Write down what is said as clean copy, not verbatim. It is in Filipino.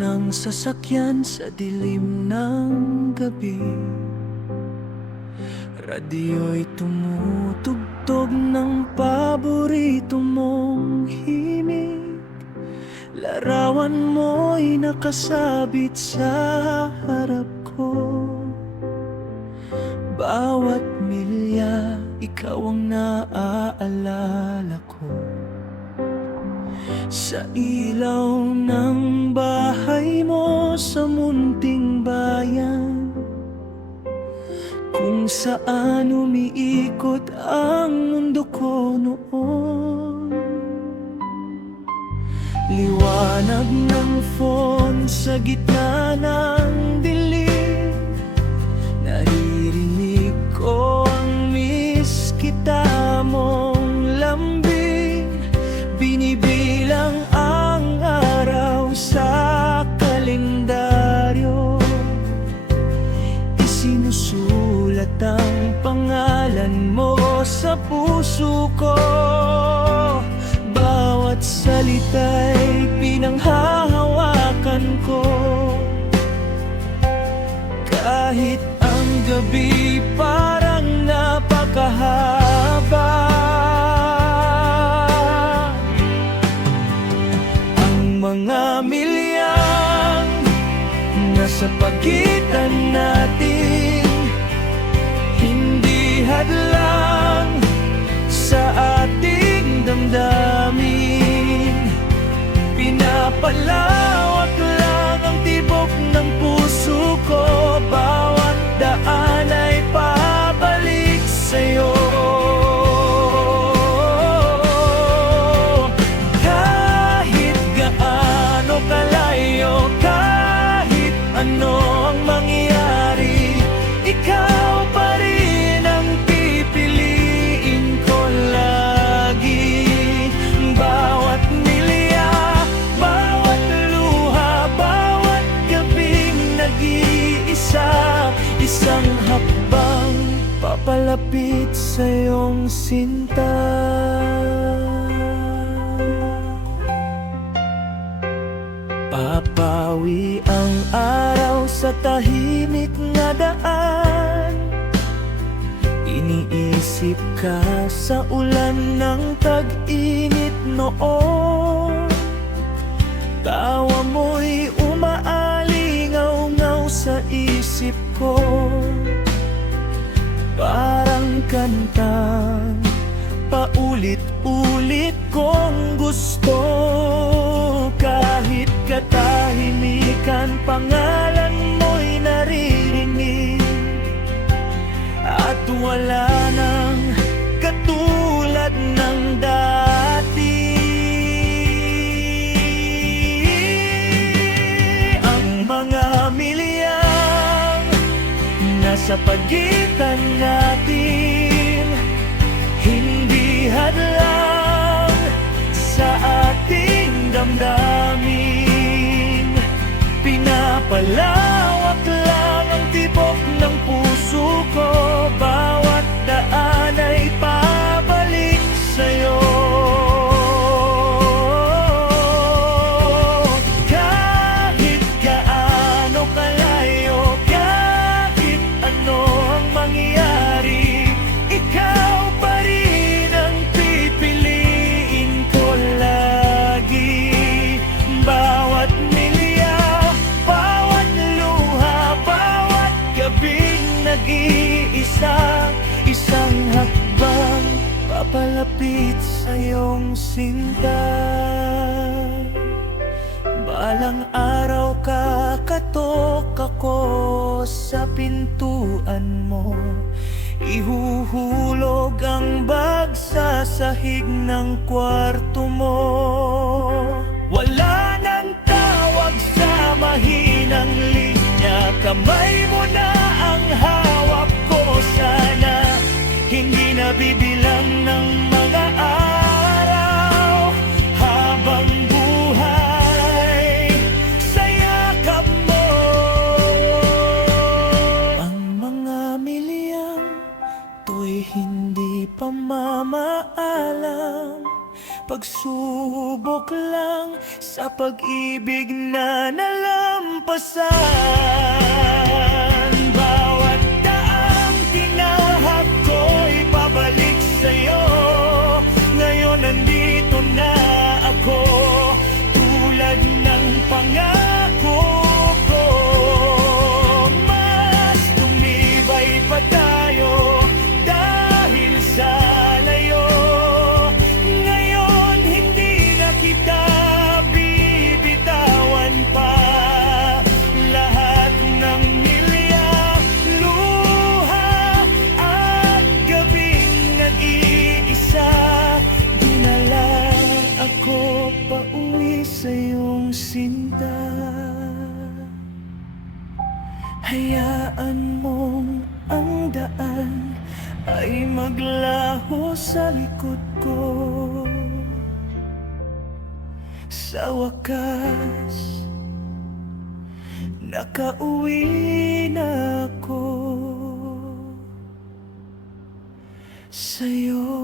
ng sasakyan sa dilim ng gabi. Radyo'y tumutugtog ng paborito mong himig. Larawan mo'y nakasabit sa harap ko. Bawat milya, ikaw ang naaalala ko. Sa ilaw ng bahay mo sa munting bayan, kung saan umiikot ang mundo ko noon. Liwanag ng phone sa gitna ng dilim, naririnig ko ang miss kita mong lambing. Binibilang ang araw sa kalendaryo, isinusulat ang pangalan mo sa puso ko. Bawat salita'y pinanghahawakan ko. Kahit ang gabi parang napakahaba, ang mga milyang nasa pagitan natin hindi hadlang sa ating damdamin. Pinapalawak lang ang tibok ng puso ko. Bawat daan ay pabalik sa'yo. Kahit gaano kalayo, kahit ano ang mangyari, ikaw pa rin ang pipiliin ko lagi. Bawat milya, bawat luha, bawat gabing nag-iisa, isang hakbang papalapit sa iyong sinta. Papawi ang araw sa tahimik na daan, iniisip ka sa ulan ng tag-init noon. Tawa mo'y umaalingaw-ngaw sa isip ko, parang kantang paulit-ulit kong gusto. Kahit katahimikan, pangalan mo'y naririnig, at wala nang katulad ng dati. Ang mga milyang nasa pagitan natin hindi hadlang sa ating damdamin. Pinapalawak lang ang tibok ng puso ko. Bawat daan ay pabalik sa'yo. Kahit gaano kalayo, kahit ano ang mangyari, ikaw pa rin ang pipiliin ko lagi. Bawat milya, bawat luha, bawat gabing nag-iisa, isang hakbang papalapit sa iyong sinta. Balang araw kakatok ako sa pintuan mo, ihuhulog ang bagsasahig ng kwarto mo. Wala nang tawag sa mahinang linya, kamay mo na ang hawak ko. Sana hindi na bibilang ng mga araw habang buhay sa yakap mo. Ang mga milyang to'y hindi pa mamaalam, pagsubok lang sa pag-ibig na nalang kalawasan. Bawat daang tinahak ko'y pabalik sa'yo. Ngayon nandito na ako, tulad ng pangako ko. Mas tumibay pa tayo dahil sa layo. Ngayon hindi na kita bibitawan pa. Lahat ng milya, luha at gabing nag-iisa, dinala ako pauwi sa iyong sinta. Hayaan mong ang daan ay maglaho sa likod ko. Sa wakas, nakauwi na ako sa'yo.